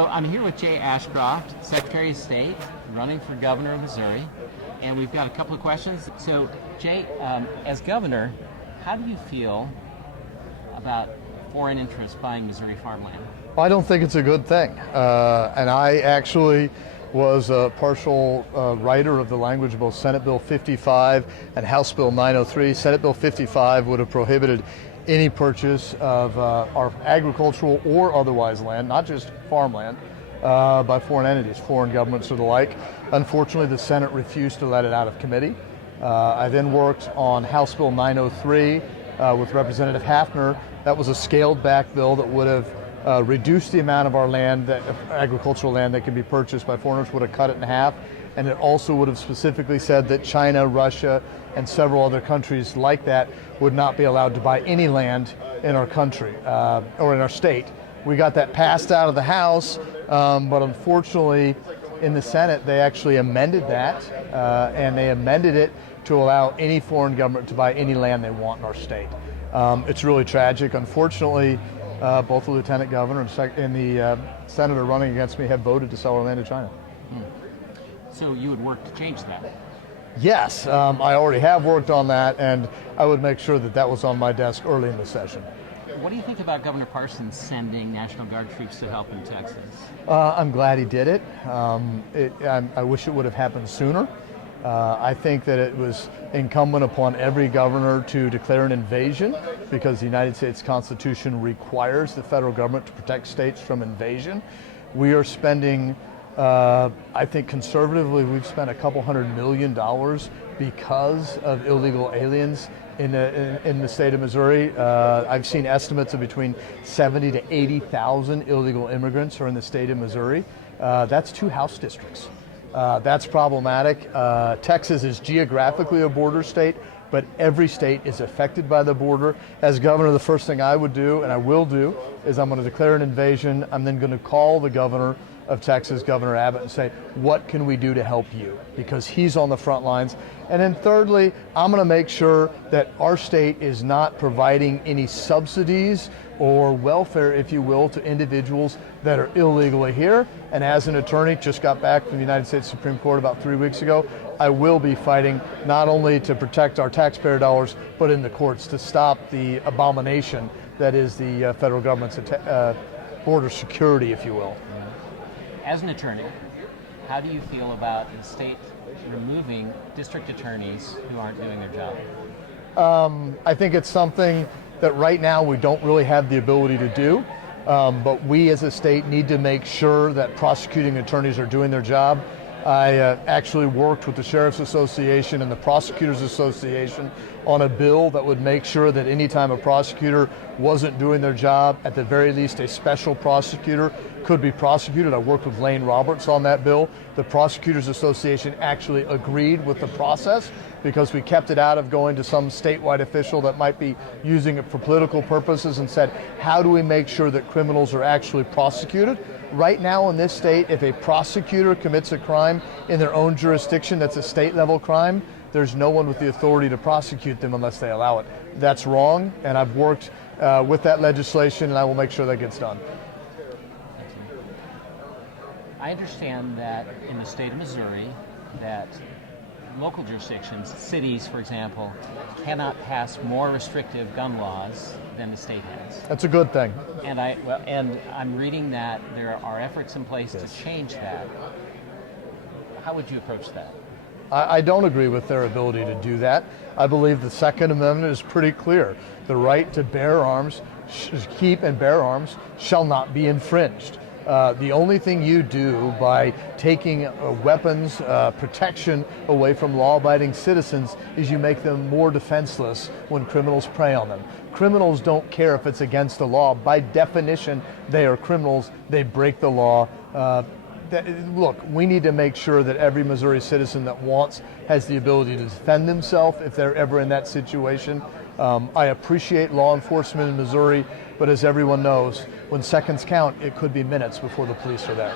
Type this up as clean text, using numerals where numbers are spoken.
So I'm here with Jay Ashcroft, Secretary of State, running for governor of Missouri, and we've got a couple of questions. So Jay, as governor, how do you feel about foreign interests buying Missouri farmland? I don't think it's a good thing. And I actually was a partial writer of the language of both Senate Bill 55 and House Bill 903. Senate Bill 55 would have prohibited any purchase of our agricultural or otherwise land, not just farmland, by foreign entities, foreign governments or the like. Unfortunately, the Senate refused to let it out of committee. I then worked on House Bill 903 with Representative Hafner. That was a scaled back bill that would have reduced the amount of our land, agricultural land that could be purchased by foreigners, would have cut it in half. And it also would have specifically said that China, Russia, and several other countries like that would not be allowed to buy any land in our country or in our state. We got that passed out of the House, but unfortunately in the Senate they actually amended that, and they amended it to allow any foreign government to buy any land they want in our state. It's really tragic. Unfortunately, both the lieutenant governor and the senator running against me have voted to sell our land to China. So you would work to change that? Yes, I already have worked on that, and I would make sure that that was on my desk early in the session. What do you think about Governor Parsons sending National Guard troops to help in Texas? I'm glad he did it. I wish it would have happened sooner. I think that it was incumbent upon every governor to declare an invasion because the United States Constitution requires the federal government to protect states from invasion. We are spending, I think conservatively, we've spent a couple $100 million because of illegal aliens in the state of Missouri. I've seen estimates of between 70 to 80,000 illegal immigrants are in the state of Missouri. That's 2 House districts. That's problematic. Texas is geographically a border state, but every state is affected by the border. As governor, the first thing I would do, and I will do, is I'm going to declare an invasion. I'm then going to call the governor of Texas, Governor Abbott, and say, what can we do to help you? Because he's on the front lines. And then thirdly, I'm going to make sure that our state is not providing any subsidies or welfare, if you will, to individuals that are illegally here. And as an attorney, just got back from the United States Supreme Court about 3 weeks ago, I will be fighting not only to protect our taxpayer dollars, but in the courts to stop the abomination that is the federal government's border security, if you will. As an attorney, how do you feel about the state removing district attorneys who aren't doing their job? I think it's something that right now we don't really have the ability to do, but we as a state need to make sure that prosecuting attorneys are doing their job. I actually worked with the Sheriff's Association and the Prosecutors Association on a bill that would make sure that anytime a prosecutor wasn't doing their job, at the very least a special prosecutor could be prosecuted. I worked with Lane Roberts on that bill. The Prosecutors Association actually agreed with the process because we kept it out of going to some statewide official that might be using it for political purposes and said, how do we make sure that criminals are actually prosecuted? Right now in this state, if a prosecutor commits a crime in their own jurisdiction that's a state level crime, there's no one with the authority to prosecute them unless they allow it. That's wrong, and I've worked with that legislation, and I will make sure that gets done. I understand that in the state of Missouri that local jurisdictions, cities for example, cannot pass more restrictive gun laws than the state has. That's a good thing. And I'm reading that there are efforts in place to change that. How would you approach that? I don't agree with their ability to do that. I believe the Second Amendment is pretty clear. The right to bear arms, keep and bear arms, shall not be infringed. The only thing you do by taking weapons protection away from law-abiding citizens is you make them more defenseless when criminals prey on them. Criminals don't care if it's against the law. By definition, they are criminals. They break the law. Look, we need to make sure that every Missouri citizen that wants has the ability to defend themselves if they're ever in that situation. I appreciate law enforcement in Missouri, but as everyone knows, when seconds count, it could be minutes before the police are there.